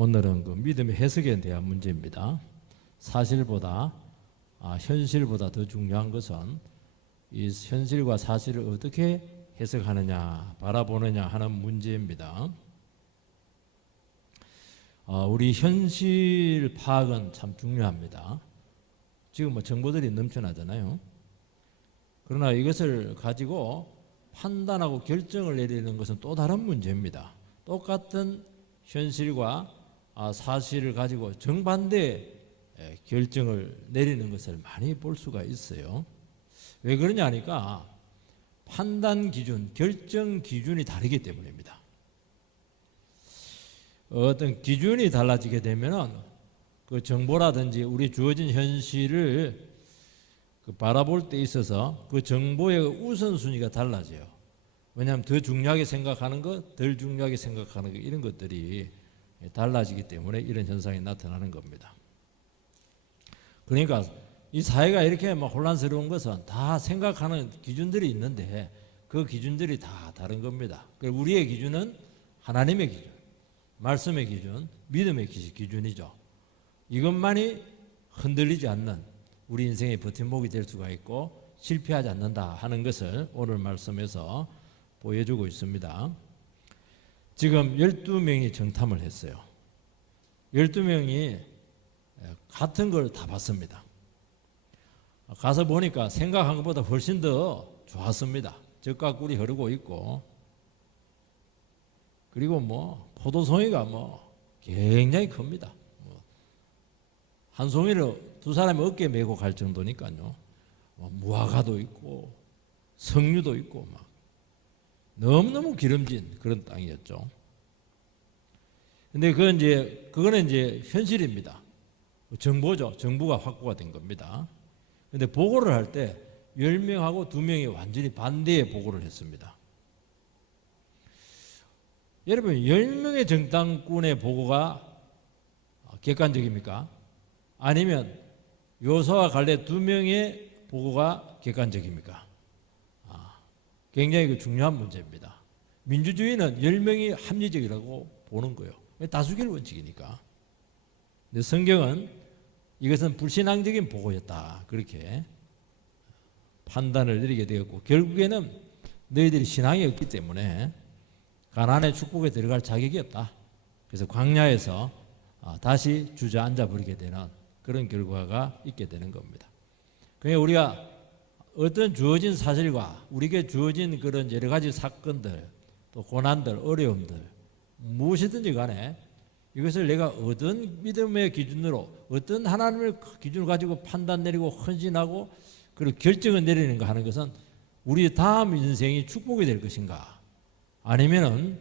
오늘은 그 믿음의 해석에 대한 문제입니다. 사실보다 현실보다 더 중요한 것은 이 현실과 사실을 어떻게 해석하느냐, 바라보느냐 하는 문제입니다. 우리 현실 파악은 참 중요합니다. 지금 뭐 정보들이 넘쳐나잖아요. 그러나 이것을 가지고 판단하고 결정을 내리는 것은 또 다른 문제입니다. 똑같은 현실과 사실을 가지고 정반대의 결정을 내리는 것을 많이 볼 수가 있어요. 왜 그러냐 하니까 판단 기준, 결정 기준이 다르기 때문입니다. 어떤 기준이 달라지게 되면은 그 정보라든지 우리 주어진 현실을 바라볼 때 있어서 그 정보의 우선순위가 달라져요. 왜냐하면 더 중요하게 생각하는 것, 덜 중요하게 생각하는 것, 이런 것들이 달라지기 때문에 이런 현상이 나타나는 겁니다. 그러니까 이 사회가 이렇게 막 혼란스러운 것은 다 생각하는 기준들이 있는데 그 기준들이 다 다른 겁니다. 우리의 기준은 하나님의 기준, 말씀의 기준, 믿음의 기준이죠. 이것만이 흔들리지 않는 우리 인생의 버팀목이 될 수가 있고 실패하지 않는다 하는 것을 오늘 말씀에서 보여주고 있습니다. 지금 12명이 정탐을 했어요. 12명이 같은 걸 다 봤습니다. 가서 보니까 생각한 것보다 훨씬 더 좋았습니다. 젖과 꿀이 흐르고 있고, 그리고 뭐 포도송이가 뭐 굉장히 큽니다. 한 송이를 두 사람이 어깨에 메고 갈 정도니까요. 무화과도 있고 석류도 있고 막 너무너무 기름진 그런 땅이었죠. 근데 그거는 이제 현실입니다. 정보죠. 정보가 확보가 된 겁니다. 근데 보고를 할 때 10명하고 2명이 완전히 반대의 보고를 했습니다. 여러분, 10명의 정탐꾼의 보고가 객관적입니까? 아니면 요소와 갈렙 2명의 보고가 객관적입니까? 굉장히 중요한 문제입니다. 민주주의는 10명이 합리적이라고 보는 거예요. 다수결 원칙이니까. 근데 성경은 이것은 불신앙적인 보고였다, 그렇게 판단을 내리게 되었고, 결국에는 너희들이 신앙이 없기 때문에 가나안의 축복에 들어갈 자격이 없다. 그래서 광야에서 다시 주저앉아 버리게 되는 그런 결과가 있게 되는 겁니다. 그러니까 우리가 어떤 주어진 사실과 우리에게 주어진 그런 여러 가지 사건들, 또 고난들, 어려움들, 무엇이든지 간에 이것을 내가 어떤 믿음의 기준으로, 어떤 하나님의 기준을 가지고 판단 내리고 헌신하고 그리고 결정을 내리는가 하는 것은 우리 다음 인생이 축복이 될 것인가 아니면은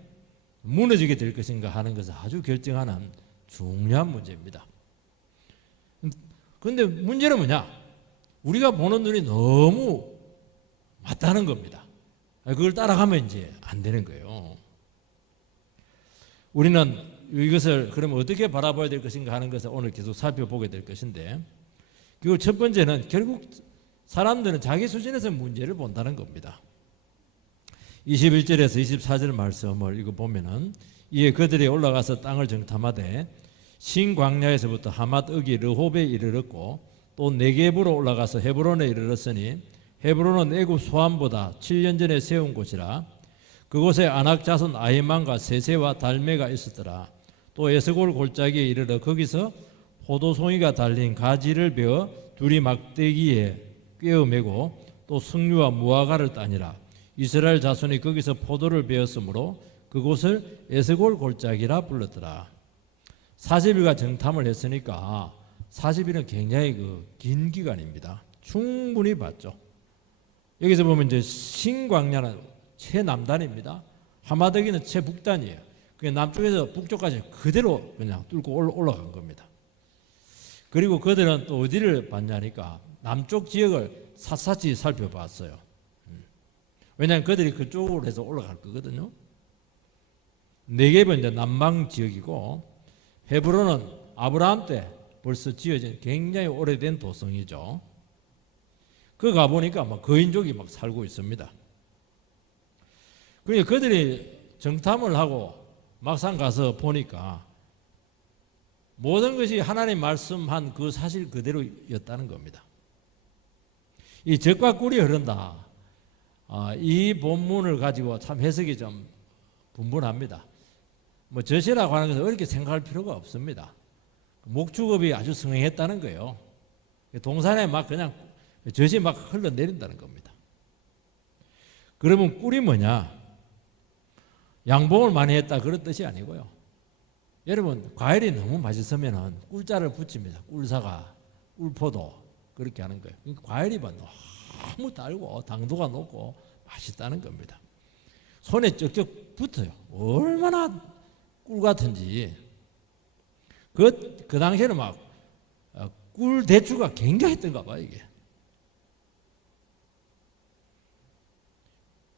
무너지게 될 것인가 하는 것을 아주 결정하는 중요한 문제입니다. 그런데 문제는 뭐냐? 우리가 보는 눈이 너무 맞다는 겁니다. 그걸 따라가면 이제 안 되는 거예요. 우리는 이것을 그러면 어떻게 바라봐야 될 것인가 하는 것을 오늘 계속 살펴보게 될 것인데, 그리고 첫 번째는 결국 사람들은 자기 수준에서 문제를 본다는 겁니다. 21절에서 24절 말씀을 이거 보면은, 이에 그들이 올라가서 땅을 정탐하되 신광야에서부터 하맛 어기 르홉에 이르렀고 또 네겝으로 올라가서 헤브론에 이르렀으니 헤브론은 애굽 소안보다 7년 전에 세운 곳이라. 그곳에 아낙 자손 아히만과 세세와 달메가 있었더라. 또 에스골 골짜기에 이르러 거기서 포도송이가 달린 가지를 베어 둘이 막대기에 꿰어 매고 또 석류와 무화과를 따니라. 이스라엘 자손이 거기서 포도를 베었으므로 그곳을 에스골 골짜기라 불렀더라. 40일간 정탐을 했으니까 40일은 굉장히 긴 기간입니다. 충분히 봤죠. 여기서 보면 이제 신광야는 최남단입니다. 하마드기는 최북단이에요. 그게 남쪽에서 북쪽까지 그대로 그냥 뚫고 올라간 겁니다. 그리고 그들은 또 어디를 봤냐니까 남쪽 지역을 샅샅이 살펴봤어요. 왜냐하면 그들이 그쪽으로 해서 올라갈 거거든요. 네겝은 이제 남방 지역이고 헤브론은 아브라함 때 벌써 지어진 굉장히 오래된 도성이죠. 그 가보니까 막 거인족이 막 살고 있습니다. 그러니까 그들이 정탐을 하고 막상 가서 보니까 모든 것이 하나님 말씀한 그 사실 그대로였다는 겁니다. 이 젖과 꿀이 흐른다. 이 본문을 가지고 참 해석이 좀 분분합니다. 뭐 젖이라고 하는 것은 어렵게 생각할 필요가 없습니다. 목축업이 아주 성행했다는 거예요. 동산에 막 그냥 젖이 막 흘러내린다는 겁니다. 그러면 꿀이 뭐냐? 양봉을 많이 했다 그런 뜻이 아니고요. 여러분 과일이 너무 맛있으면 꿀자를 붙입니다. 꿀사과, 꿀포도 그렇게 하는 거예요. 그러니까 과일이 너무 달고 당도가 높고 맛있다는 겁니다. 손에 쩍쩍 붙어요. 얼마나 꿀 같은지. 그 당시에는 막 꿀 대추가 굉장했던가 봐 이게.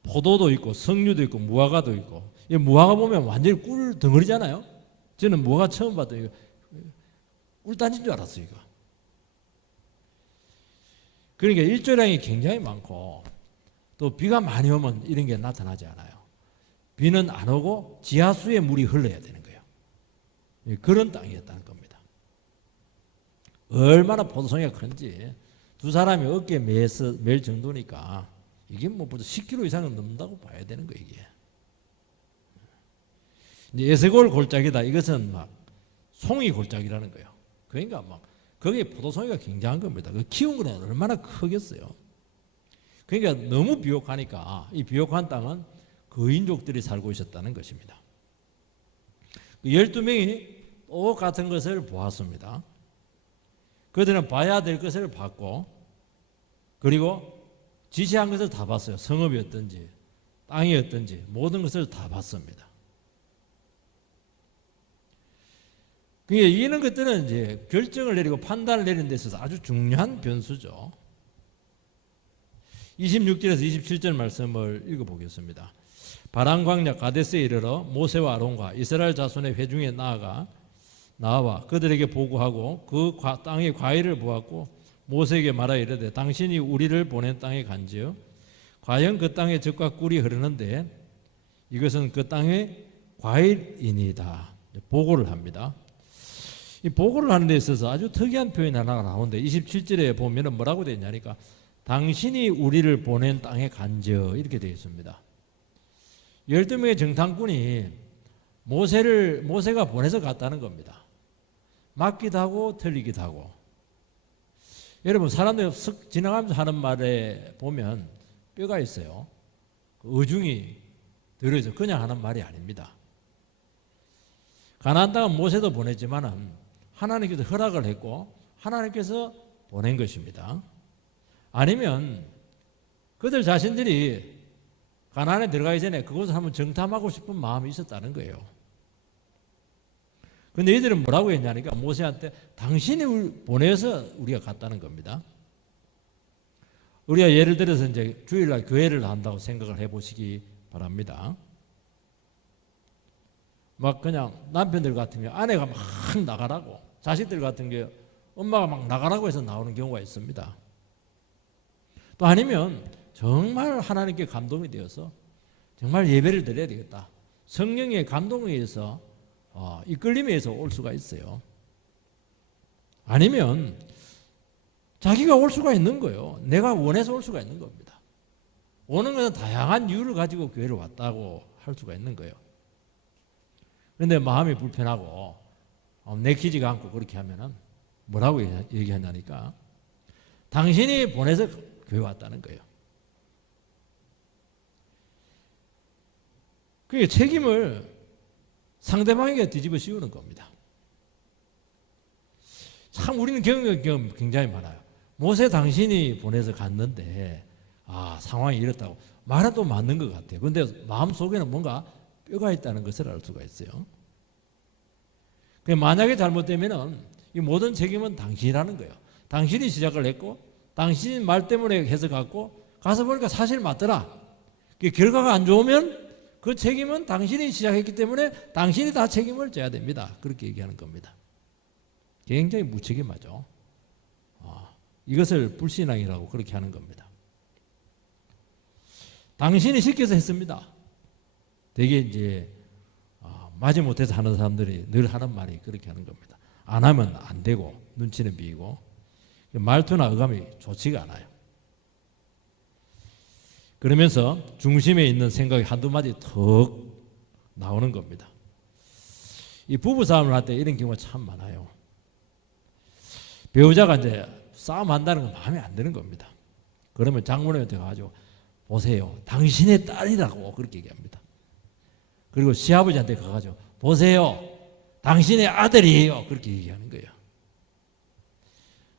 포도도 있고 석류도 있고 무화과도 있고. 이 무화과 보면 완전히 꿀 덩어리잖아요. 저는 무화과 처음 봐도 이거 꿀단지인 줄 알았어요 이거. 그러니까 일조량이 굉장히 많고 또 비가 많이 오면 이런 게 나타나지 않아요. 비는 안 오고 지하수에 물이 흘러야 되는 거예요. 그런 땅이었다는 겁니다. 얼마나 포도송이가 큰지 두 사람이 어깨에 맬 정도니까 이게 뭐 10kg 이상은 넘는다고 봐야 되는 거예요 이게. 이제 에스골 골짜기다. 이것은 막 송이 골짜기라는 거예요. 그러니까 막 거기에 포도송이가 굉장한 겁니다. 그 키운 거는 얼마나 크겠어요. 그러니까 너무 비옥하니까 이 비옥한 땅은 거인족들이 살고 있었다는 것입니다. 12명이 똑같은 것을 보았습니다. 그들은 봐야 될 것을 봤고 그리고 지시한 것을 다 봤어요. 성읍이 어떤지 땅이 어떤지 모든 것을 다 봤습니다. 이런 것들은 이제 결정을 내리고 판단을 내리는 데 있어서 아주 중요한 변수죠. 26절에서 27절 말씀을 읽어보겠습니다. 바란 광야 가데스에 이르러 모세와 아론과 이스라엘 자손의 회중에 나와 그들에게 보고하고 그 땅의 과일을 보았고 모세에게 말하 이르되 당신이 우리를 보낸 땅에 간지요 과연 그 땅에 젖과 꿀이 흐르는데 이것은 그 땅의 과일이니이다. 보고를 합니다. 이 보고를 하는 데 있어서 아주 특이한 표현이 하나가 나오는데 27절에 보면 뭐라고 되어 있냐니까 당신이 우리를 보낸 땅에 간지요 이렇게 되어 있습니다. 12명의 정탐꾼이 모세가 보내서 갔다는 겁니다. 맞기도 하고 틀리기도 하고. 여러분 사람들이 쓱 지나가면서 하는 말에 보면 뼈가 있어요. 의중이 들어있어 그냥 하는 말이 아닙니다. 가나안 땅은 모세도 보냈지만 하나님께서 허락을 했고 하나님께서 보낸 것입니다. 아니면 그들 자신들이 가나안에 들어가기 전에 그곳을 한번 정탐하고 싶은 마음이 있었다는 거예요. 그런데 이들은 뭐라고 했냐니까 모세한테 당신이 보내서 우리가 갔다는 겁니다. 우리가 예를 들어서 이제 주일날 교회를 한다고 생각을 해보시기 바랍니다. 막 그냥 남편들 같은 경우 아내가 막 나가라고 자식들 같은 경우 엄마가 막 나가라고 해서 나오는 경우가 있습니다. 또 아니면 정말 하나님께 감동이 되어서 정말 예배를 드려야 되겠다. 성령의 감동에 의해서 이끌림에 의해서 올 수가 있어요. 아니면 자기가 올 수가 있는 거예요. 내가 원해서 올 수가 있는 겁니다. 오는 것은 다양한 이유를 가지고 교회를 왔다고 할 수가 있는 거예요. 그런데 마음이 불편하고 내키지가 않고 그렇게 하면은 뭐라고 얘기하냐니까 당신이 보내서 교회 왔다는 거예요. 그게 책임을 상대방에게 뒤집어 씌우는 겁니다. 참 우리는 경험이 굉장히 많아요. 모세 당신이 보내서 갔는데 상황이 이렇다고 말은 또 맞는 것 같아요. 그런데 마음속에는 뭔가 뼈가 있다는 것을 알 수가 있어요. 만약에 잘못되면 이 모든 책임은 당신이라는 거예요. 당신이 시작을 했고 당신 말 때문에 해서 갔고 가서 보니까 사실 맞더라. 결과가 안 좋으면 그 책임은 당신이 시작했기 때문에 당신이 다 책임을 져야 됩니다. 그렇게 얘기하는 겁니다. 굉장히 무책임하죠. 이것을 불신앙이라고 그렇게 하는 겁니다. 당신이 시켜서 했습니다. 되게 이제 마지못해서 하는 사람들이 늘 하는 말이 그렇게 하는 겁니다. 안 하면 안 되고 눈치는 비이고 말투나 어감이 좋지가 않아요. 그러면서 중심에 있는 생각이 한두 마디 턱 나오는 겁니다. 이 부부싸움을 할 때 이런 경우가 참 많아요. 배우자가 이제 싸움한다는 건 마음에 안 드는 겁니다. 그러면 장모님한테 가가지고 보세요, 당신의 딸이라고 그렇게 얘기합니다. 그리고 시아버지한테 가가지고 보세요, 당신의 아들이에요 그렇게 얘기하는 거예요.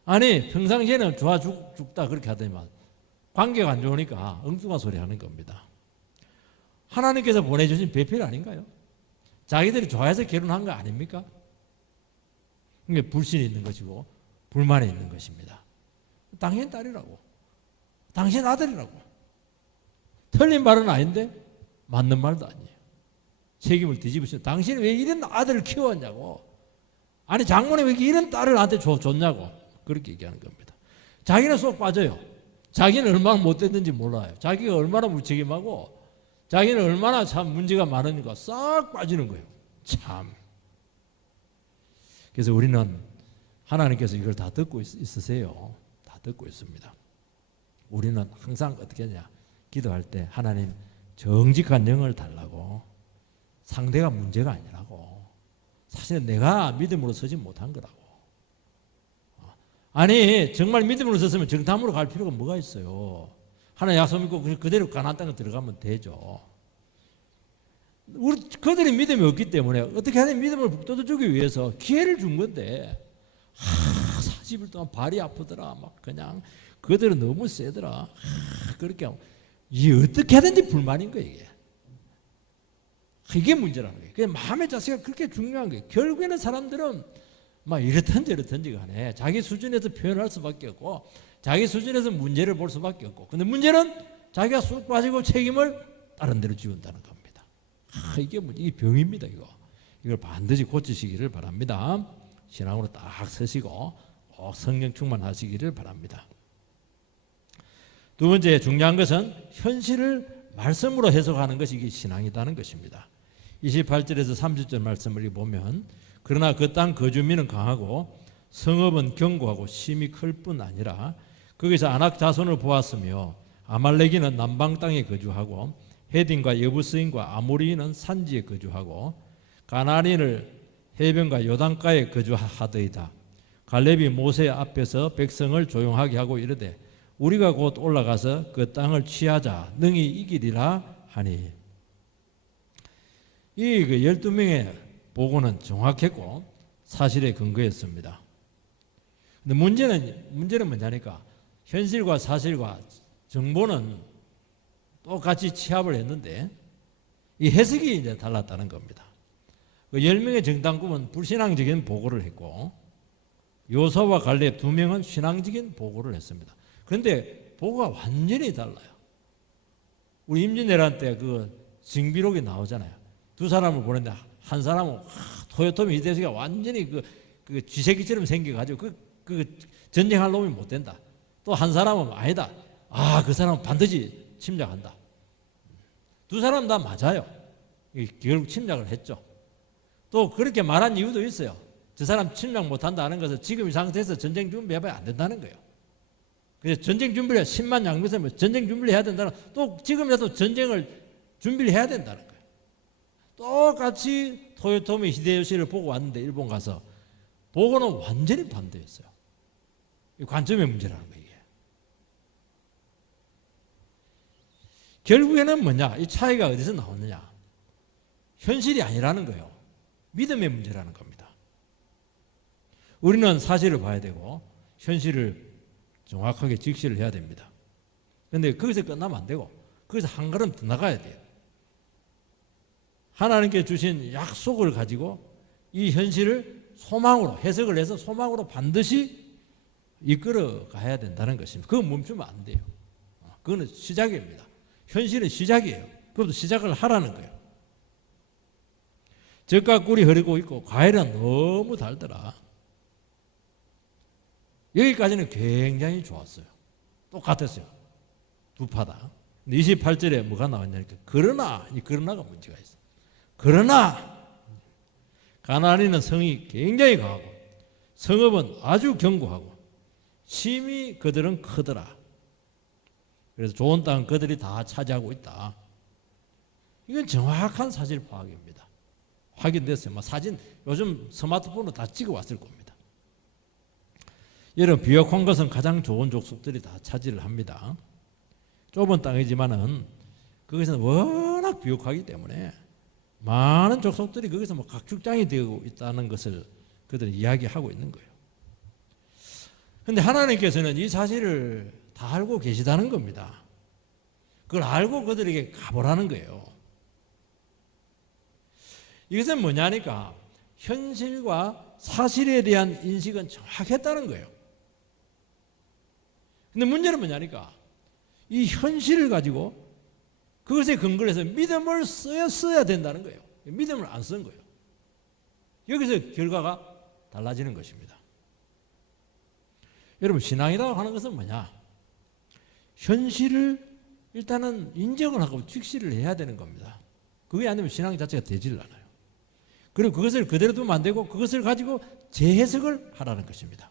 아니 평상시에는 좋아 죽다 그렇게 하더니만 관계가 안 좋으니까 엉뚱한 소리 하는 겁니다. 하나님께서 보내주신 배필 아닌가요? 자기들이 좋아해서 결혼한 거 아닙니까? 그게 불신이 있는 것이고 불만이 있는 것입니다. 당신 딸이라고, 당신 아들이라고. 틀린 말은 아닌데 맞는 말도 아니에요. 책임을 뒤집으시고 당신이 왜 이런 아들을 키웠냐고. 아니 장모님 왜 이런 딸을 나한테 줬냐고 그렇게 얘기하는 겁니다. 자기는 쏙 빠져요. 자기는 얼마나 못됐는지 몰라요. 자기가 얼마나 무책임하고 자기는 얼마나 참 문제가 많으니까 싹 빠지는 거예요. 참. 그래서 우리는 하나님께서 이걸 다 듣고 있으세요. 다 듣고 있습니다. 우리는 항상 어떻게 하냐, 기도할 때 하나님 정직한 영을 달라고. 상대가 문제가 아니라고. 사실 내가 믿음으로 서지 못한 거라고. 아니 정말 믿음으로 섰으면 정탐으로 갈 필요가 뭐가 있어요. 하나님 약속 믿고 그대로 가나안 땅에 들어가면 되죠. 우리 그들이 믿음이 없기 때문에 어떻게 하든 믿음을 북돋아주기 위해서 기회를 준 건데 40일 동안 발이 아프더라. 막 그냥 그들은 너무 세더라. 그렇게 하면 이게 어떻게 하든지 불만인 거예요. 이게 문제라는 거예요. 그냥 마음의 자세가 그렇게 중요한 거예요. 결국에는 사람들은 막 이렇든지 간에 자기 수준에서 표현할 수밖에 없고 자기 수준에서 문제를 볼 수밖에 없고, 근데 문제는 자기가 쑥 빠지고 책임을 다른 데로 지운다는 겁니다. 이게 병입니다. 이걸 반드시 고치시기를 바랍니다. 신앙으로 딱 서시고 꼭 성령 충만하시기를 바랍니다. 두 번째 중요한 것은 현실을 말씀으로 해석하는 것이 이게 신앙이라는 것입니다. 28절에서 30절 말씀을 보면 그러나 그 땅 거주민은 강하고 성읍은 견고하고 심히 클 뿐 아니라 거기서 아낙 자손을 보았으며 아말렉인은 남방 땅에 거주하고 헤딘과 여부스인과 아모리인은 산지에 거주하고 가나안인을 해변과 요단가에 거주하더이다. 갈렙이 모세 앞에서 백성을 조용하게 하고 이르되 우리가 곧 올라가서 그 땅을 취하자 능히 이기리라 하니. 이 12명의 보고는 정확했고 사실에 근거했습니다. 근데 문제는 뭐냐니까 현실과 사실과 정보는 똑같이 취합을 했는데 이 해석이 이제 달랐다는 겁니다. 그 10명의 정탐꾼은 불신앙적인 보고를 했고 요사와 갈렙 2명은 신앙적인 보고를 했습니다. 그런데 보고가 완전히 달라요. 우리 임진왜란 때 그 징비록이 나오잖아요. 두 사람을 보냈는데 한 사람은 토요토미 히데요시가 완전히 그 쥐새끼처럼 생겨가지고 그 전쟁할 놈이 못 된다. 또 한 사람은 아니다. 그 사람은 반드시 침략한다. 두 사람 다 맞아요. 결국 침략을 했죠. 또 그렇게 말한 이유도 있어요. 저 사람 침략 못한다는 것은 지금 이 상태에서 전쟁 준비해봐야 안 된다는 거예요. 그래서 전쟁 준비를 10만 양면서 전쟁 준비를 해야 된다는, 또 지금이라도 전쟁을 준비를 해야 된다는 거예요. 똑같이 토요토미 히데요시를 보고 왔는데 일본 가서 보고는 완전히 반대했어요. 이 관점의 문제라는 거예요. 이게. 결국에는 뭐냐? 이 차이가 어디서 나오느냐? 현실이 아니라는 거예요. 믿음의 문제라는 겁니다. 우리는 사실을 봐야 되고 현실을 정확하게 직시를 해야 됩니다. 그런데 거기서 끝나면 안 되고 거기서 한 걸음 더 나가야 돼요. 하나님께 주신 약속을 가지고 이 현실을 소망으로 해석을 해서 소망으로 반드시 이끌어 가야 된다는 것입니다. 그건 멈추면 안 돼요. 그거는 시작입니다. 현실은 시작이에요. 그것도 시작을 하라는 거예요. 젖과 꿀이 흐르고 있고 과일은 너무 달더라. 여기까지는 굉장히 좋았어요. 똑같았어요. 두 파다. 28절에 뭐가 나왔냐니까 그러나, 이 그러나가 문제가 있어요. 그러나 가나안인은 성이 굉장히 강하고 성읍은 아주 견고하고 심히 그들은 크더라. 그래서 좋은 땅은 그들이 다 차지하고 있다. 이건 정확한 사실 파악입니다. 확인됐어요. 사진 요즘 스마트폰으로 다 찍어 왔을 겁니다. 여러분, 비옥한 것은 가장 좋은 족속들이 다 차지를 합니다. 좁은 땅이지만은 거기서는 워낙 비옥하기 때문에 많은 족속들이 거기서 각축장이 되고 있다는 것을 그들이 이야기하고 있는 거예요. 그런데 하나님께서는 이 사실을 다 알고 계시다는 겁니다. 그걸 알고 그들에게 가보라는 거예요. 이것은 뭐냐니까 현실과 사실에 대한 인식은 정확했다는 거예요. 근데 문제는 뭐냐니까 이 현실을 가지고 그것에 근거를 해서 믿음을 써야 된다는 거예요. 믿음을 안 쓴 거예요. 여기서 결과가 달라지는 것입니다. 여러분, 신앙이라고 하는 것은 뭐냐? 현실을 일단은 인정을 하고 직시를 해야 되는 겁니다. 그게 아니면 신앙 자체가 되질 않아요. 그리고 그것을 그대로 두면 안 되고 그것을 가지고 재해석을 하라는 것입니다.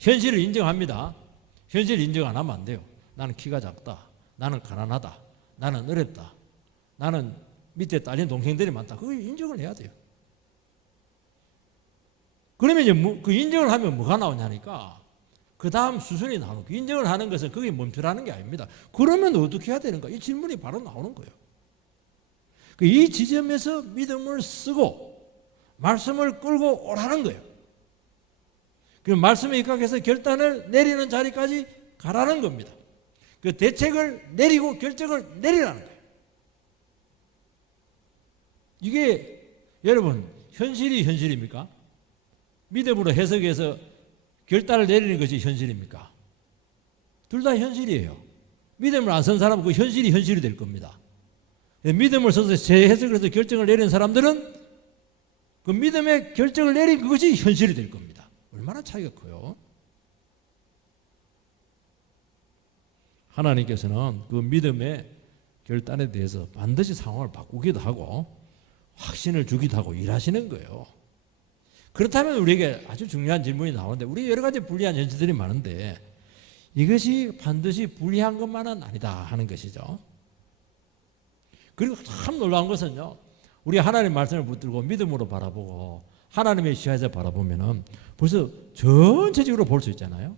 현실을 인정합니다. 현실을 인정 안 하면 안 돼요. 나는 키가 작다. 나는 가난하다. 나는 어렵다. 나는 밑에 딸린 동생들이 많다. 그걸 인정을 해야 돼요. 그러면 이제 그 인정을 하면 뭐가 나오냐니까 그 다음 수순이 나오는 거예요. 인정을 하는 것은 그게 멈추라는 게 아닙니다. 그러면 어떻게 해야 되는가? 이 질문이 바로 나오는 거예요. 이 지점에서 믿음을 쓰고 말씀을 끌고 오라는 거예요. 그 말씀에 입각해서 결단을 내리는 자리까지 가라는 겁니다. 그 대책을 내리고 결정을 내리라는 거예요. 이게 여러분 현실이 현실입니까? 믿음으로 해석해서 결단을 내리는 것이 현실입니까? 둘 다 현실이에요. 믿음을 안 쓴 사람은 그 현실이 현실이 될 겁니다. 믿음을 써서 재해석을 해서 결정을 내리는 사람들은 그 믿음의 결정을 내린 그것이 현실이 될 겁니다. 얼마나 차이가 커요. 하나님께서는 그 믿음의 결단에 대해서 반드시 상황을 바꾸기도 하고 확신을 주기도 하고 일하시는 거예요. 그렇다면 우리에게 아주 중요한 질문이 나오는데 우리 여러 가지 불리한 현실들이 많은데 이것이 반드시 불리한 것만은 아니다 하는 것이죠. 그리고 참 놀라운 것은요, 우리 하나님 말씀을 붙들고 믿음으로 바라보고 하나님의 시야에서 바라보면은 벌써 전체적으로 볼 수 있잖아요.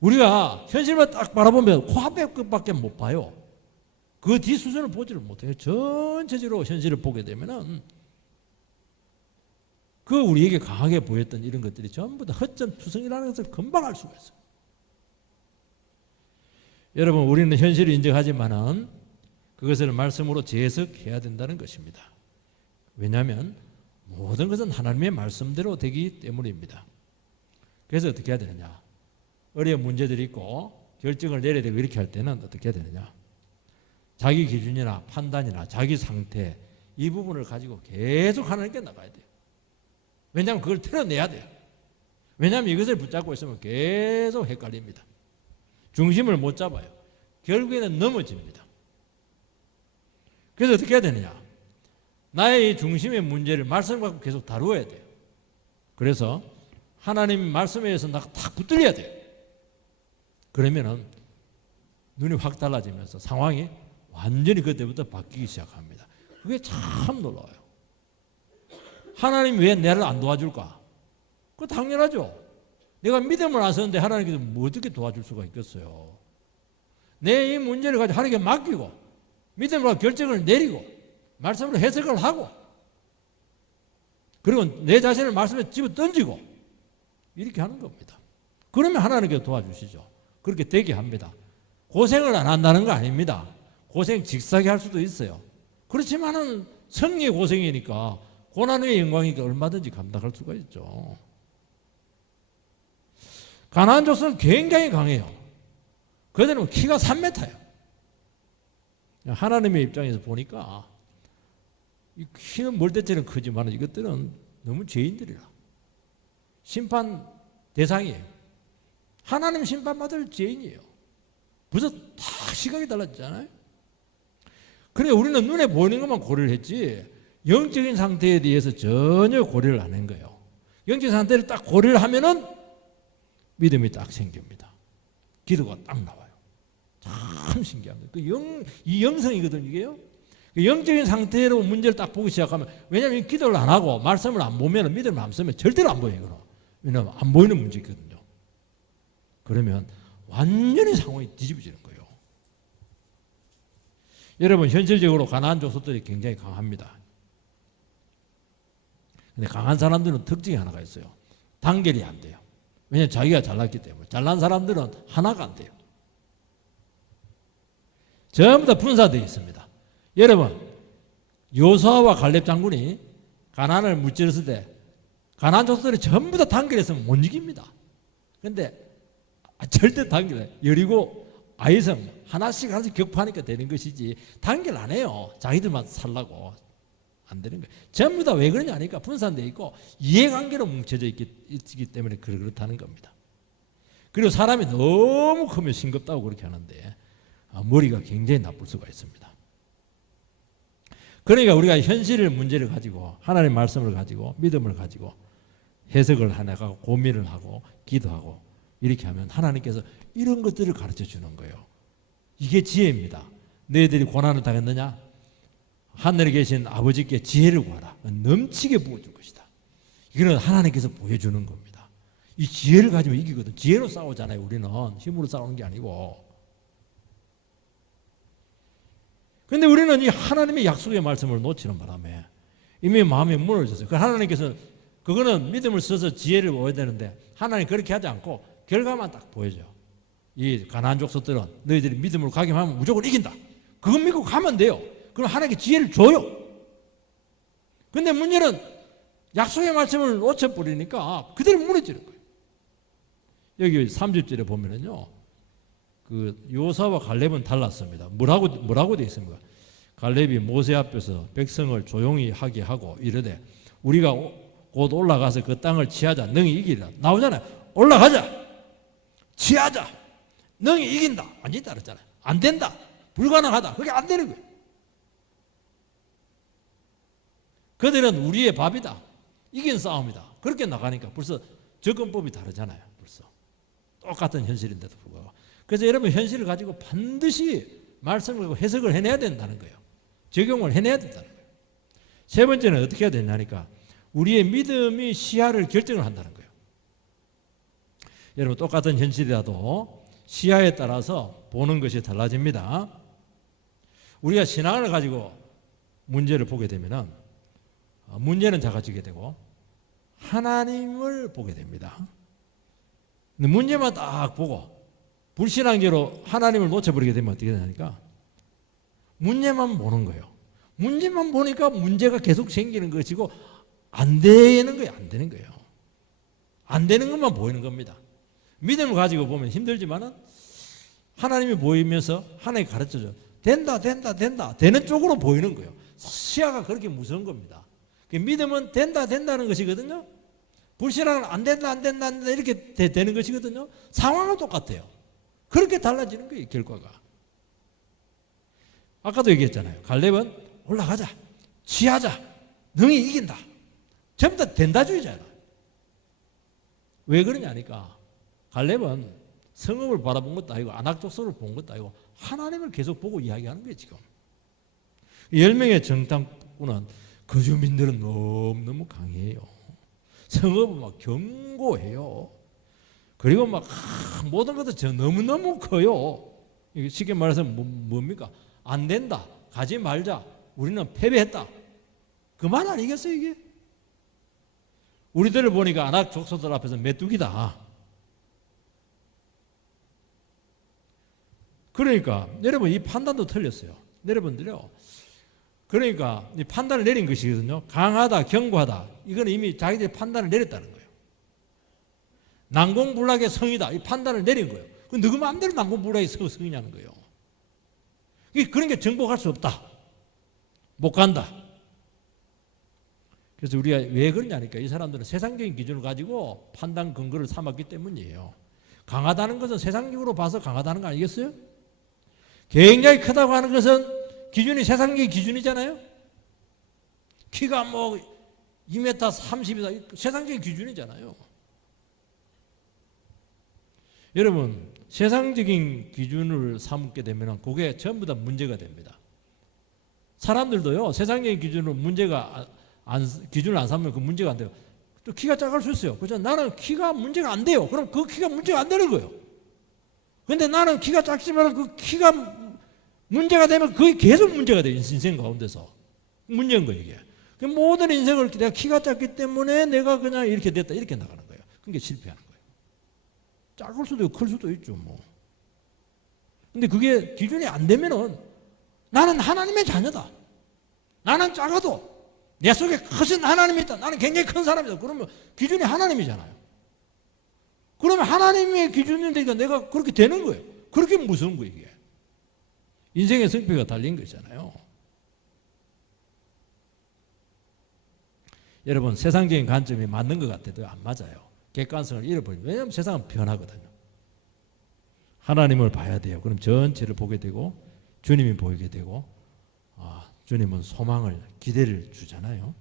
우리가 현실만 딱 바라보면 코앞에밖에 못 봐요. 그 뒷수준을 보지를 못해요. 전체적으로 현실을 보게 되면은 그 우리에게 강하게 보였던 이런 것들이 전부 다 허점투성이라는 것을 금방 알 수가 있어요. 여러분, 우리는 현실을 인정하지만은 그것을 말씀으로 재해석해야 된다는 것입니다. 왜냐하면 모든 것은 하나님의 말씀대로 되기 때문입니다. 그래서 어떻게 해야 되느냐? 어려운 문제들이 있고 결정을 내려야 되고 이렇게 할 때는 어떻게 해야 되느냐? 자기 기준이나 판단이나 자기 상태 이 부분을 가지고 계속 하나님께 나가야 돼요. 왜냐하면 그걸 털어내야 돼요. 왜냐하면 이것을 붙잡고 있으면 계속 헷갈립니다. 중심을 못 잡아요. 결국에는 넘어집니다. 그래서 어떻게 해야 되느냐? 나의 이 중심의 문제를 말씀 갖고 계속 다루어야 돼요. 그래서 하나님 말씀에 의해서 나가 탁 붙들려야 돼요. 그러면은 눈이 확 달라지면서 상황이 완전히 그때부터 바뀌기 시작합니다. 그게 참 놀라워요. 하나님 왜 나를 안 도와줄까? 그거 당연하죠. 내가 믿음을 안 썼는데 하나님께서 뭐 어떻게 도와줄 수가 있겠어요. 내 이 문제를 가지고 하나님께 맡기고 믿음으로 결정을 내리고 말씀으로 해석을 하고 그리고 내 자신을 말씀에 집어 던지고 이렇게 하는 겁니다. 그러면 하나님께서 도와주시죠. 그렇게 되게 합니다. 고생을 안 한다는 거 아닙니다. 고생 직사게 할 수도 있어요. 그렇지만은 성리의 고생이니까 고난의 영광이니까 얼마든지 감당할 수가 있죠. 가나안 족속은 굉장히 강해요. 그들은 키가 3m예요. 하나님의 입장에서 보니까 이 키는 멀대처럼 크지만 이것들은 너무 죄인들이라 심판 대상이에요. 하나님 심판받을 죄인이에요. 벌써 다 시각이 달라지잖아요. 그래 우리는 눈에 보이는 것만 고려를 했지 영적인 상태에 대해서 전혀 고려를 안 한 거예요. 영적인 상태를 딱 고려를 하면은 믿음이 딱 생깁니다. 기도가 딱 나와요. 참 신기합니다. 이 영성이거든요, 이게요. 영적인 상태로 문제를 딱 보기 시작하면, 왜냐하면 기도를 안 하고 말씀을 안 보면, 믿음을 안 쓰면 절대로 안 보여요. 왜냐하면 안 보이는 문제거든요. 그러면 완전히 상황이 뒤집어지는 거예요. 여러분, 현실적으로 가나안 족속들이 굉장히 강합니다. 근데 강한 사람들은 특징이 하나가 있어요. 단결이 안 돼요. 왜냐하면 자기가 잘났기 때문에. 잘난 사람들은 하나가 안 돼요. 전부 다 분사되어 있습니다. 여러분, 여호수아와 갈렙 장군이 가나안을 무찌렀을 때 가나안 족속들이 전부 다 단결했으면 못 이깁니다. 그런데 절대 단결, 여리고 아이성 하나씩 격파하니까 되는 것이지 단결 안 해요. 자기들만 살라고 안 되는 거예요. 전부 다 왜 그러냐 하니까 분산되어 있고 이해관계로 뭉쳐져 있기 때문에 그렇다는 겁니다. 그리고 사람이 너무 크면 싱겁다고 그렇게 하는데 머리가 굉장히 나쁠 수가 있습니다. 그러니까 우리가 현실의 문제를 가지고 하나님의 말씀을 가지고 믿음을 가지고 해석을 하고 고민을 하고 기도하고 이렇게 하면 하나님께서 이런 것들을 가르쳐 주는 거예요. 이게 지혜입니다. 너희들이 고난을 당했느냐? 하늘에 계신 아버지께 지혜를 구하라. 넘치게 부어줄 것이다. 이거는 하나님께서 보여주는 겁니다. 이 지혜를 가지고 이기거든. 지혜로 싸우잖아요. 우리는 힘으로 싸우는 게 아니고. 그런데 우리는 이 하나님의 약속의 말씀을 놓치는 바람에 이미 마음이 무너졌어요. 그 하나님께서 그거는 믿음을 써서 지혜를 보여야 되는데 하나님 그렇게 하지 않고 결과만 딱 보여줘. 이 가나안 족속들은 너희들이 믿음으로 가기만 하면 무조건 이긴다. 그거 믿고 가면 돼요. 그럼 하나님께 지혜를 줘요. 근데 문제는 약속의 말씀을 놓쳐버리니까 그대로 무너지는 거예요. 여기 30절에 보면은요, 그 여호수아와 갈렙은 달랐습니다. 뭐라고 되어 있습니까? 갈렙이 모세 앞에서 백성을 조용히 하게 하고 이르되 우리가 곧 올라가서 그 땅을 취하자. 능히 이기리라. 나오잖아요. 올라가자. 취하자. 능히 이긴다. 완전히 따랐잖아요. 안 된다. 불가능하다. 그게 안 되는 거예요. 그들은 우리의 밥이다. 이긴 싸움이다. 그렇게 나가니까 벌써 접근법이 다르잖아요. 벌써 똑같은 현실인데도 불구하고. 그래서 여러분 현실을 가지고 반드시 말씀을 하고 해석을 해내야 된다는 거예요. 적용을 해내야 된다는 거예요. 세 번째는 어떻게 해야 되냐니까 우리의 믿음이 시야를 결정을 한다는 거예요. 여러분 똑같은 현실이라도 시야에 따라서 보는 것이 달라집니다. 우리가 신앙을 가지고 문제를 보게 되면은 문제는 작아지게 되고 하나님을 보게 됩니다. 근데 문제만 딱 보고 불신앙계로 하나님을 놓쳐버리게 되면 어떻게 되냐니까 문제만 보는 거예요. 문제만 보니까 문제가 계속 생기는 것이고 안 되는 거예요. 안 되는 거예요. 안 되는 것만 보이는 겁니다. 믿음을 가지고 보면 힘들지만은 하나님이 보이면서 하나님이 가르쳐줘요. 된다. 되는 쪽으로 보이는 거예요. 시야가 그렇게 무서운 겁니다. 믿음은 된다는 것이거든요. 불신앙은 안 된다 이렇게 되는 것이거든요. 상황은 똑같아요. 그렇게 달라지는 거예요. 결과가. 아까도 얘기했잖아요. 갈렙은 올라가자. 취하자. 능히 이긴다. 전부 다 된다주의자예요. 왜 그러냐니까 갈렙은 성읍을 바라본 것도 아니고 아낙 족속을 본 것도 아니고 하나님을 계속 보고 이야기하는 거예요. 지금 10명의 정탐꾼은 그 주민들은 너무너무 강해요. 성읍은 막 견고해요. 그리고 막 모든 것도 너무너무 커요. 쉽게 말해서 뭡니까? 안 된다. 가지 말자. 우리는 패배했다. 그 말 아니겠어요 이게? 우리들을 보니까 아낙 족속들 앞에서 메뚜기다. 그러니까 여러분 이 판단도 틀렸어요. 여러분들요. 그러니까 이 판단을 내린 것이거든요. 강하다, 견고하다. 이건 이미 자기들이 판단을 내렸다는 거예요. 난공불락의 성이다. 이 판단을 내린 거예요. 그 누구 마음대로 난공불락의 성이냐는 거예요. 그런 게 정복할 수 없다. 못 간다. 그래서 우리가 왜 그러냐니까 이 사람들은 세상적인 기준을 가지고 판단 근거를 삼았기 때문이에요. 강하다는 것은 세상적으로 봐서 강하다는 거 아니겠어요? 굉장히 크다고 하는 것은 기준이 세상적인 기준이잖아요. 키가 뭐 2m 30이다. 세상적인 기준이잖아요. 여러분, 세상적인 기준을 삼게 되면 그게 전부 다 문제가 됩니다. 사람들도요, 세상적인 기준으로 기준을 안 삼으면 그 문제가 안 돼요. 또 키가 작을 수 있어요. 그렇죠? 나는 키가 문제가 안 돼요. 그럼 그 키가 문제가 안 되는 거예요. 근데 나는 키가 작지만 그 키가 문제가 되면 그게 계속 문제가 돼요. 인생 가운데서. 문제인 거예요, 이게. 모든 인생을 내가 키가 작기 때문에 내가 그냥 이렇게 됐다, 이렇게 나가는 거예요. 그러니까 실패하는 거예요. 작을 수도 있고 클 수도 있죠, 뭐. 근데 그게 기준이 안 되면은 나는 하나님의 자녀다. 나는 작아도 내 속에 크신 하나님이 있다. 나는 굉장히 큰 사람이다. 그러면 기준이 하나님이잖아요. 그러면 하나님의 기준이니까 내가 그렇게 되는 거예요. 그렇게 무서운 거예요, 이게. 인생의 성패가 달린 거잖아요. 여러분, 세상적인 관점이 맞는 것 같아도 안 맞아요. 객관성을 잃어버립니다. 왜냐하면 세상은 변하거든요. 하나님을 봐야 돼요. 그럼 전체를 보게 되고 주님이 보이게 되고 주님은 소망을, 기대를 주잖아요.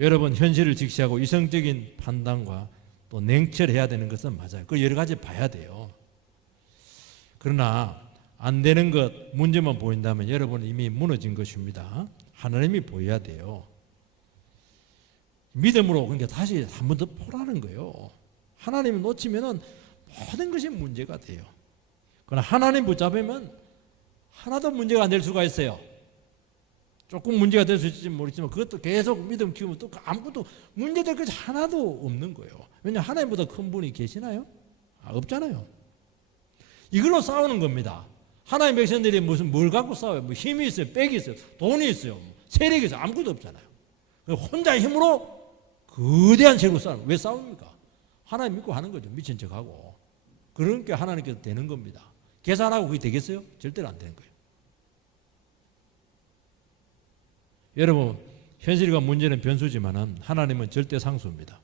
여러분, 현실을 직시하고 이성적인 판단과 또 냉철해야 되는 것은 맞아요. 그 여러 가지 봐야 돼요. 그러나 안 되는 것, 문제만 보인다면 여러분은 이미 무너진 것입니다. 하나님이 보여야 돼요. 믿음으로 그러니까 다시 한 번 더 보라는 거예요. 하나님을 놓치면은 모든 것이 문제가 돼요. 그러나 하나님 붙잡으면 하나도 문제가 안 될 수가 있어요. 조금 문제가 될 수 있을지 모르지만 그것도 계속 믿음 키우면 또 아무것도 문제될 것이 하나도 없는 거예요. 왜냐하면 하나님보다 큰 분이 계시나요? 없잖아요. 이걸로 싸우는 겁니다. 하나님 백성들이 무슨 뭘 갖고 싸워요? 뭐 힘이 있어요, 빽이 있어요, 돈이 있어요, 세력이 있어요. 아무것도 없잖아요. 혼자 힘으로 거대한 세력으로 싸우는. 왜 싸웁니까? 하나님 믿고 하는 거죠. 미친 척하고. 그러니까 하나님께서 되는 겁니다. 계산하고 그게 되겠어요? 절대로 안 되는 거예요. 여러분, 현실과 문제는 변수지만은 하나님은 절대 상수입니다.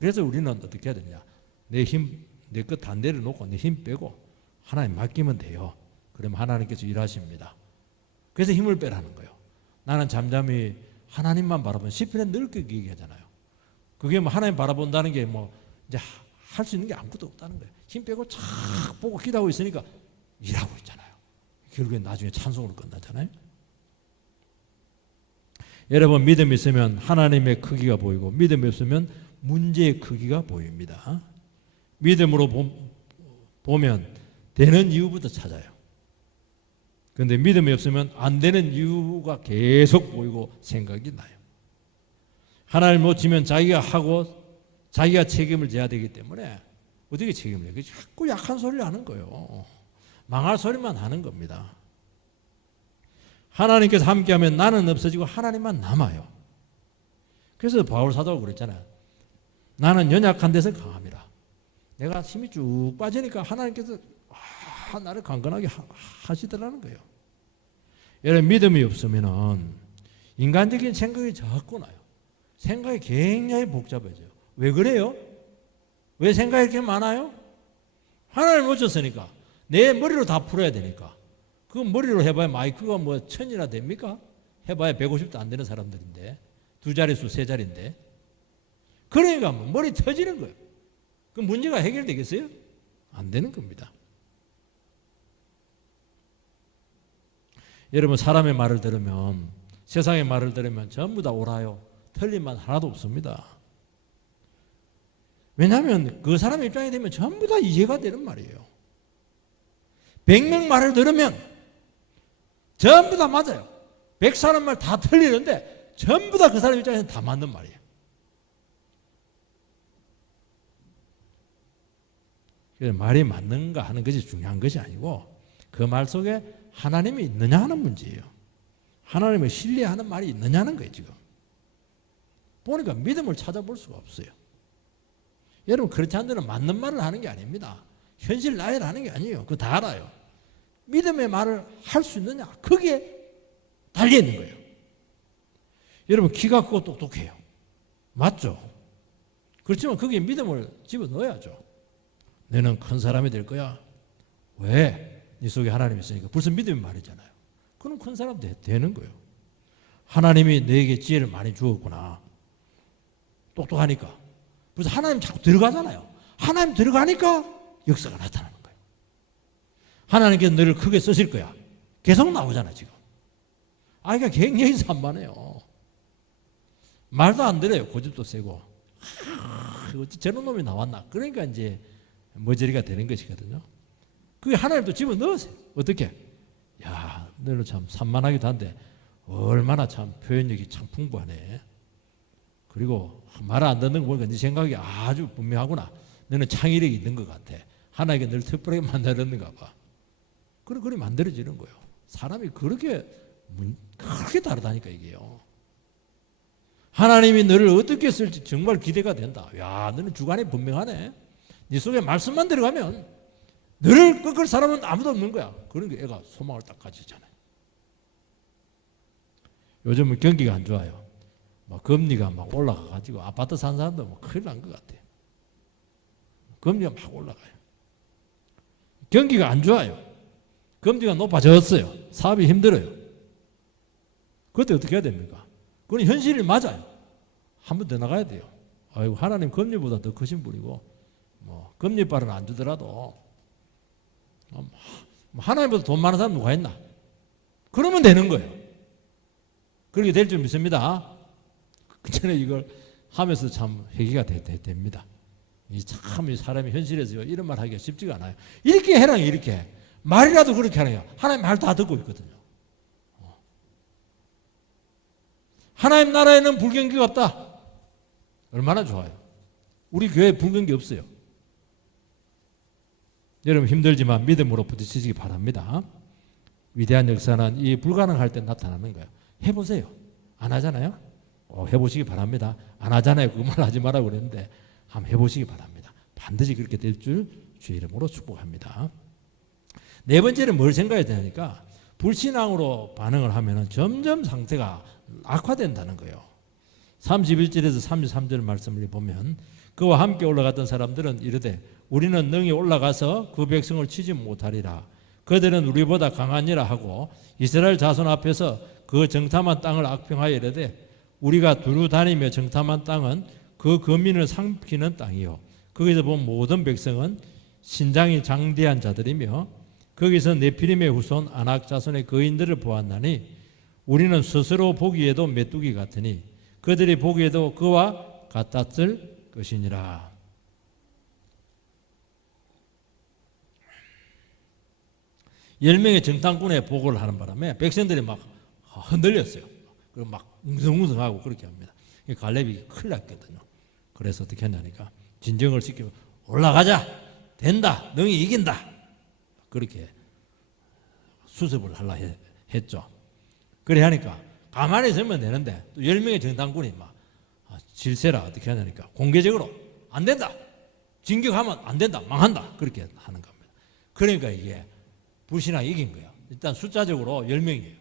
그래서 우리는 어떻게 해야 되냐? 내 것 다 내려놓고 내 힘 빼고 하나님 맡기면 돼요. 그러면 하나님께서 일하십니다. 그래서 힘을 빼라는 거예요. 나는 잠잠히 하나님만 바라보면 시편에 늘 그렇게 얘기하잖아요. 그게 뭐 하나님 바라본다는 게 뭐 이제 할 수 있는 게 아무것도 없다는 거예요. 힘 빼고 착 보고 기도하고 있으니까 일하고 있잖아요. 결국엔 나중에 찬송으로 끝나잖아요. 여러분, 믿음이 있으면 하나님의 크기가 보이고 믿음이 없으면 문제의 크기가 보입니다. 믿음으로 보면 되는 이유부터 찾아요. 그런데 믿음이 없으면 안 되는 이유가 계속 보이고 생각이 나요. 하나님을 못 지면 자기가 하고 자기가 책임을 져야 되기 때문에 어떻게 책임을 해요? 자꾸 약한 소리를 하는 거예요. 망할 소리만 하는 겁니다. 하나님께서 함께하면 나는 없어지고 하나님만 남아요. 그래서 바울 사도가 그랬잖아요. 나는 연약한 데서 강합니다. 내가 힘이 쭉 빠지니까 하나님께서 나를 강건하게 하시더라는 거예요. 여러분, 믿음이 없으면 인간적인 생각이 자꾸 나요. 생각이 굉장히 복잡해져요. 왜 그래요? 왜 생각이 이렇게 많아요? 하나님을 놓쳤으니까 내 머리로 다 풀어야 되니까. 그 머리로 해봐야 마이크가 뭐 1000이나 됩니까? 해봐야 150도 안 되는 사람들인데, 2자릿수 3자리인데. 그러니까 뭐 머리 터지는 거예요. 그 문제가 해결되겠어요? 안 되는 겁니다. 여러분, 사람의 말을 들으면, 세상의 말을 들으면 전부 다 옳아요. 틀린 말 하나도 없습니다. 왜냐하면 그 사람의 입장이 되면 전부 다 이해가 되는 말이에요. 100명 말을 들으면 전부 다 맞아요. 100사람 말 다 틀리는데 전부 다 그 사람 입장에서 다 맞는 말이에요. 그래서 말이 맞는가 하는 것이 중요한 것이 아니고 그 말 속에 하나님이 있느냐 하는 문제예요. 하나님을 신뢰하는 말이 있느냐는 거예요. 지금 보니까 믿음을 찾아볼 수가 없어요. 여러분, 그렇지 않으면 맞는 말을 하는 게 아닙니다. 현실 나열을 하는 게 아니에요. 그거 다 알아요. 믿음의 말을 할 수 있느냐, 거기에 달려 있는 거예요. 여러분, 키가 크고 똑똑해요. 맞죠? 그렇지만 거기에 믿음을 집어넣어야죠. 너는 큰 사람이 될 거야. 왜? 네 속에 하나님이 있으니까. 벌써 믿음의 말이잖아요. 그럼 큰 사람 되는 거예요. 하나님이 너에게 지혜를 많이 주었구나. 똑똑하니까. 그래서 하나님 자꾸 들어가잖아요. 하나님 들어가니까 역사가 나타나는 거예요. 하나님께서 너를 크게 쓰실 거야. 계속 나오잖아 지금. 그러니까 굉장히 산만해요. 말도 안 들어요. 고집도 세고. 어찌 저런 놈이 나왔나. 그러니까 이제 머저리가 되는 것이거든요. 그게 하나님도 집어넣으세요. 어떻게? 야, 너는 참 산만하기도 한데 얼마나 참 표현력이 참 풍부하네. 그리고 말 안 듣는 거 보니까 네 생각이 아주 분명하구나. 너는 창의력이 있는 것 같아. 하나님께 늘 특별하게 만들었는가 봐. 그렇게 만들어지는 거예요. 사람이 그렇게 다르다니까 이게요. 하나님이 너를 어떻게 쓸지 정말 기대가 된다. 야, 너는 주관이 분명하네. 네 속에 말씀만 들어가면 너를 꺾을 사람은 아무도 없는 거야. 그런 게 애가 소망을 딱 가지잖아요. 요즘은 경기가 안 좋아요. 막 금리가 막 올라가가지고 아파트 산 사람도 뭐 큰일 난 것 같아요. 금리가 막 올라가요. 경기가 안 좋아요. 금리가 높아졌어요. 사업이 힘들어요. 그때 어떻게 해야 됩니까? 그건 현실이 맞아요. 한 번 더 나가야 돼요. 아이고, 하나님 금리보다 더 크신 분이고, 뭐 금리빨은 안 주더라도 하나님보다 돈 많은 사람 누가 있나? 그러면 되는 거예요. 그렇게 될 줄 믿습니다. 저는 이걸 하면서 참 회개가 됩니다. 참 이 사람이 현실에서 이런 말 하기가 쉽지가 않아요. 이렇게 해라, 이렇게. 말이라도 그렇게 하네요. 하나님 말 다 듣고 있거든요. 하나님 나라에는 불경기가 없다. 얼마나 좋아요. 우리 교회에 불경기 없어요. 여러분 힘들지만 믿음으로 부딪히시기 바랍니다. 위대한 역사는 이 불가능할 때 나타나는 거예요. 해보세요. 안 하잖아요. 해보시기 바랍니다. 안 하잖아요. 그 말 하지 말라고 그랬는데 한번 해보시기 바랍니다. 반드시 그렇게 될 줄 주의 이름으로 축복합니다. 네 번째는 뭘 생각해야 되니까 불신앙으로 반응을 하면 점점 상태가 악화된다는 거예요. 31절에서 33절 말씀을 보면 그와 함께 올라갔던 사람들은 이르되 우리는 능히 올라가서 그 백성을 치지 못하리라. 그들은 우리보다 강하니라 하고 이스라엘 자손 앞에서 그 정탐한 땅을 악평하여 이르되 우리가 두루 다니며 정탐한 땅은 그 거민을 삼키는 땅이요. 거기서 본 모든 백성은 신장이 장대한 자들이며 거기서 네피림의 후손 아낙 자손의 거인들을 보았나니 우리는 스스로 보기에도 메뚜기 같으니 그들이 보기에도 그와 같았을 것이니라. 열 명의 정탐꾼의 보고를 하는 바람에 백성들이 막 흔들렸어요. 그리고 막 웅성웅성하고 그렇게 합니다. 갈렙이 큰일 났거든요. 그래서 어떻게 했냐니까 진정을 시키고 올라가자. 된다. 능히 이긴다. 그렇게 수습을 하려 했죠. 그래 하니까 가만히 있으면 되는데 또 10명의 정탐꾼이 막 질세라 어떻게 하냐니까 공개적으로 안 된다. 진격하면 안 된다. 망한다. 그렇게 하는 겁니다. 그러니까 이게 불신앙이 이긴 거예요. 일단 숫자적으로 10명이에요.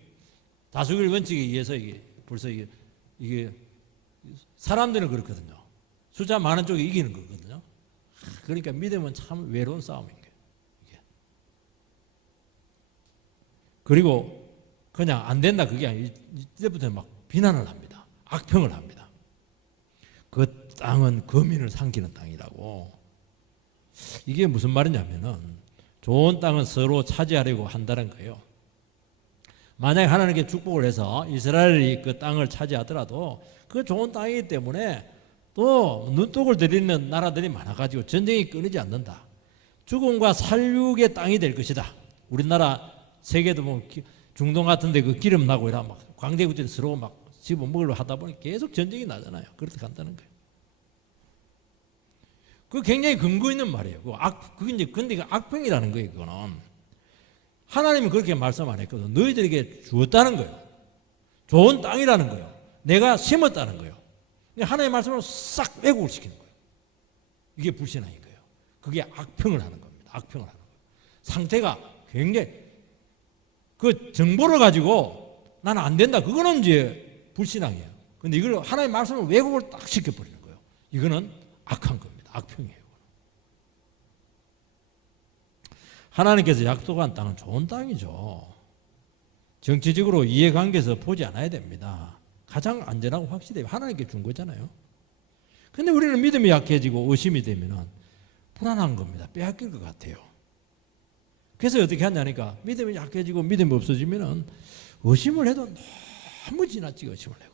다수결 원칙에 의해서 이게 벌써 이게 사람들은 그렇거든요. 숫자 많은 쪽이 이기는 거거든요. 그러니까 믿음은 참 외로운 싸움인 거예요. 이게. 그리고 그냥 안 된다 그게 아니에요. 이때부터 막 비난을 합니다. 악평을 합니다. 그 땅은 거민을 삼키는 땅이라고. 이게 무슨 말이냐면은 좋은 땅은 서로 차지하려고 한다는 거예요. 만약에 하나님께 축복을 해서 이스라엘이 그 땅을 차지하더라도 그 좋은 땅이기 때문에 또 눈독을 들이는 나라들이 많아가지고 전쟁이 끊이지 않는다. 죽음과 살육의 땅이 될 것이다. 우리나라 세계도 보면 중동 같은데 그 기름 나고 이러면 막 광대구들이 서로 막 집어 먹으려 하다 보니 계속 전쟁이 나잖아요. 그렇게 간다는 거예요. 그 굉장히 근거 있는 말이에요. 그게 이제 근데 그 악평이라는 거예요. 그거는 하나님이 그렇게 말씀 안 했거든. 너희들에게 주었다는 거예요. 좋은 땅이라는 거예요. 내가 심었다는 거예요. 하나님의 말씀을 싹 왜곡을 시키는 거예요. 이게 불신앙인 거예요. 그게 악평을 하는 겁니다. 악평을 하는 거예요. 상태가 굉장히 그 정보를 가지고 나는 안 된다. 그거는 이제 불신앙이에요. 근데 이걸 하나님의 말씀을 왜곡을 딱 시켜버리는 거예요. 이거는 악한 겁니다. 악평이에요. 하나님께서 약속한 땅은 좋은 땅이죠. 정치적으로 이해관계에서 보지 않아야 됩니다. 가장 안전하고 확실해요. 하나님께 준 거잖아요. 근데 우리는 믿음이 약해지고 의심이 되면 불안한 겁니다. 빼앗길 것 같아요. 그래서 어떻게 하냐니까 믿음이 약해지고 믿음이 없어지면 의심을 해도 너무 지나치게 의심을 하고,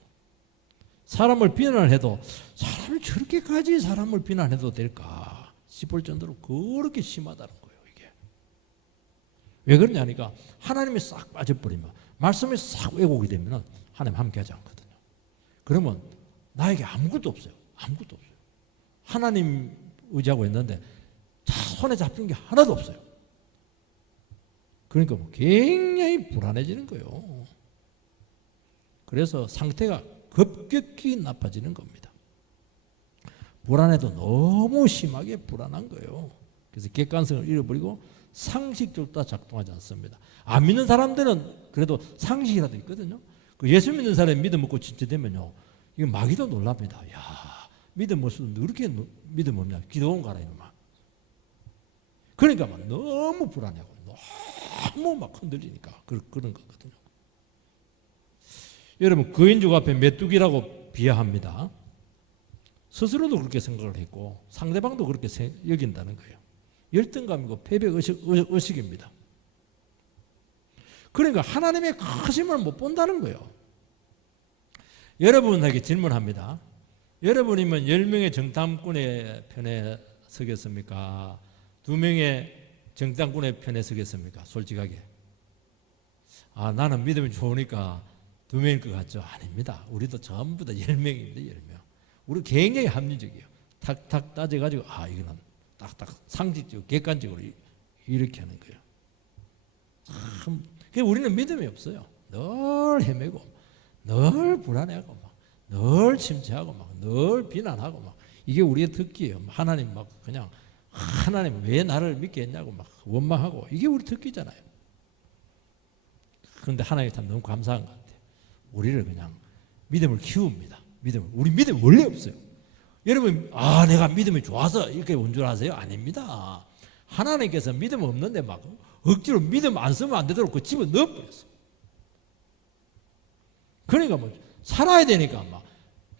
사람을 비난을 해도 사람이 저렇게까지 사람을 비난해도 될까 싶을 정도로 그렇게 심하다는 거예요. 이게 왜 그러냐니까 하나님이 싹 빠져버리면, 말씀이 싹 왜곡이 되면 하나님 함께하지 않거든요. 그러면 나에게 아무것도 없어요. 아무것도 없어요. 하나님 의지하고 있는데 손에 잡힌 게 하나도 없어요. 그러니까 굉장히 불안해지는 거예요. 그래서 상태가 급격히 나빠지는 겁니다. 불안해도 너무 심하게 불안한 거예요. 그래서 객관성을 잃어버리고 상식적으로 다 작동하지 않습니다. 안 믿는 사람들은 그래도 상식이라도 있거든요. 그 예수 믿는 사람이 믿음 없고 진짜되면요, 이거 마귀도 놀랍니다. 야, 믿음 없어도 이렇게 믿음 없냐? 기도원 가라 이놈아. 그러니까 막 너무 불안해하고 너무 막 흔들리니까 그런 거거든요. 여러분, 거인족 앞에 메뚜기라고 비하합니다. 스스로도 그렇게 생각을 했고 상대방도 그렇게 여긴다는 거예요. 열등감이고 패배의식입니다. 그러니까 하나님의 크심을 못 본다는 거예요. 여러분에게 질문합니다. 여러분이면 10명의 정탐꾼의 편에 서겠습니까? 2명의 정탐꾼의 편에 서겠습니까? 솔직하게. 아, 나는 믿음이 좋으니까 2명일 것 같죠? 아닙니다. 우리도 전부 다 10명입니다. 10명. 우리 굉장히 합리적이에요. 탁탁 따져가지고 이거는 딱딱 상식적으로 객관적으로 이렇게 하는 거예요. 참, 우리는 믿음이 없어요. 늘 헤매고 늘 불안해하고 늘 침체하고 늘 비난하고 이게 우리의 특기예요. 하나님 그냥 하나님 왜 나를 믿게 했냐고 원망하고, 이게 우리 특기잖아요. 그런데 하나님이 참 너무 감사한 것 같아요. 우리를 그냥 믿음을 키웁니다. 우리 믿음 원래 없어요. 여러분, 내가 믿음이 좋아서 이렇게 온 줄 아세요? 아닙니다. 하나님께서 믿음 없는데 억지로 믿음 안 쓰면 안 되도록 그 집어 넣어버렸어. 그러니까 살아야 되니까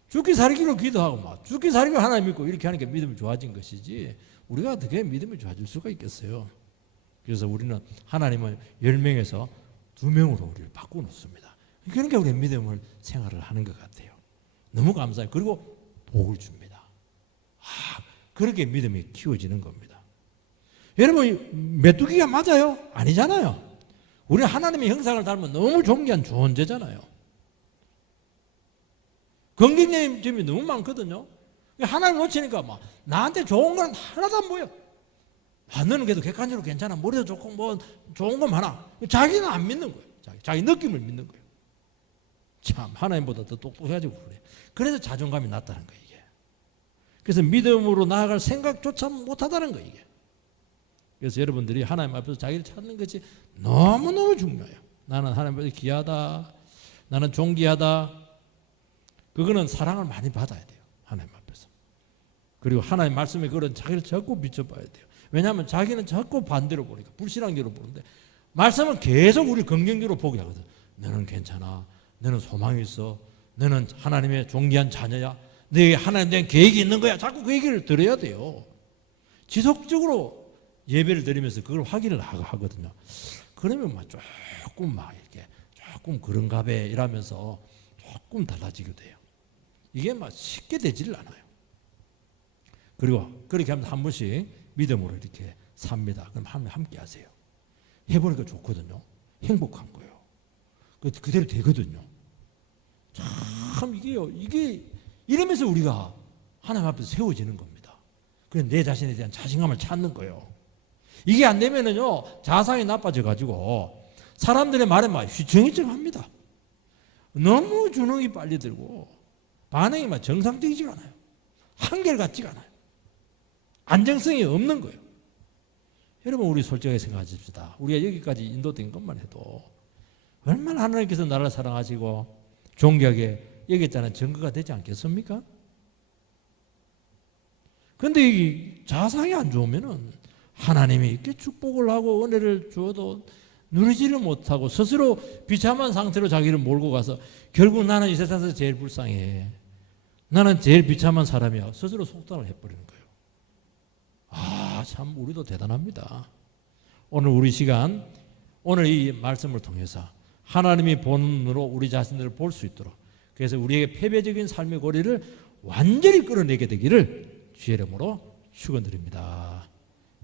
죽기 살기로 기도하고 죽기 살기로 하나님 믿고 이렇게 하니까 믿음이 좋아진 것이지, 우리가 어떻게 믿음이 좋아질 수가 있겠어요? 그래서 우리는 하나님은 10명에서 2명으로 우리를 바꿔놓습니다. 그러니까 우리 믿음을 생활을 하는 것 같아요. 너무 감사해요. 그리고 복을 줍니다. 그렇게 믿음이 키워지는 겁니다. 여러분, 메뚜기가 맞아요? 아니잖아요. 우리 하나님의 형상을 닮은 너무 존귀한 존재잖아요. 긍정적인 점이 너무 많거든요. 하나님 놓치니까 나한테 좋은 건 하나도 안 보여. 너는 그래도 객관적으로 괜찮아. 머리도 좋고 좋은 거 많아. 자기는 안 믿는 거예요. 자기 느낌을 믿는 거예요. 참, 하나님보다 더 똑똑해가지고 그래. 그래서 자존감이 낮다는 거예요, 이게. 그래서 믿음으로 나아갈 생각조차 못하다는 거예요, 이게. 그래서 여러분들이 하나님 앞에서 자기를 찾는 것이 너무너무 중요해요. 나는 하나님 앞에서 귀하다. 나는 존귀하다. 그거는 사랑을 많이 받아야 돼요, 하나님 앞에서. 그리고 하나님 말씀에 그런 자기를 자꾸 비춰봐야 돼요. 왜냐하면 자기는 자꾸 반대로 보니까, 불신앙적으로 보는데, 말씀은 계속 우리 긍정적으로 보게 하거든. 너는 괜찮아. 너는 소망이 있어. 너는 하나님의 존귀한 자녀야. 너에게 하나님 대한 계획이 있는 거야. 자꾸 그 얘기를 들어야 돼요. 지속적으로 예배를 드리면서 그걸 확인을 하거든요. 그러면 조금 이렇게 조금 그런가 봐 이러면서 조금 달라지게 돼요. 이게 쉽게 되지를 않아요. 그리고 그렇게 하면 한 번씩 믿음으로 이렇게 삽니다. 그럼 함께 하세요. 해보니까 좋거든요. 행복한 거예요. 그대로 되거든요. 참 이게 이러면서 우리가 하나님 앞에서 세워지는 겁니다. 그래서 내 자신에 대한 자신감을 찾는 거예요. 이게 안 되면은요, 자상이 나빠져가지고 사람들의 말에 휘청휘청합니다. 너무 주눅이 빨리 들고 반응이 정상적이지가 않아요. 한결같지가 않아요. 안정성이 없는 거예요. 여러분, 우리 솔직하게 생각하십시다. 우리가 여기까지 인도된 것만 해도 얼마나 하나님께서 나를 사랑하시고 존귀하게 여겼다는 증거가 되지 않겠습니까? 그런데 이 자상이 안 좋으면은 하나님이 이렇게 축복을 하고 은혜를 주어도 누리지를 못하고 스스로 비참한 상태로 자기를 몰고 가서 결국 나는 이 세상에서 제일 불쌍해. 나는 제일 비참한 사람이야. 스스로 속단을 해버리는 거예요. 아, 참 우리도 대단합니다. 오늘 우리 시간, 오늘 이 말씀을 통해서 하나님이 보는 눈으로 우리 자신들을 볼 수 있도록, 그래서 우리에게 패배적인 삶의 고리를 완전히 끌어내게 되기를 주의 이름으로 축원드립니다.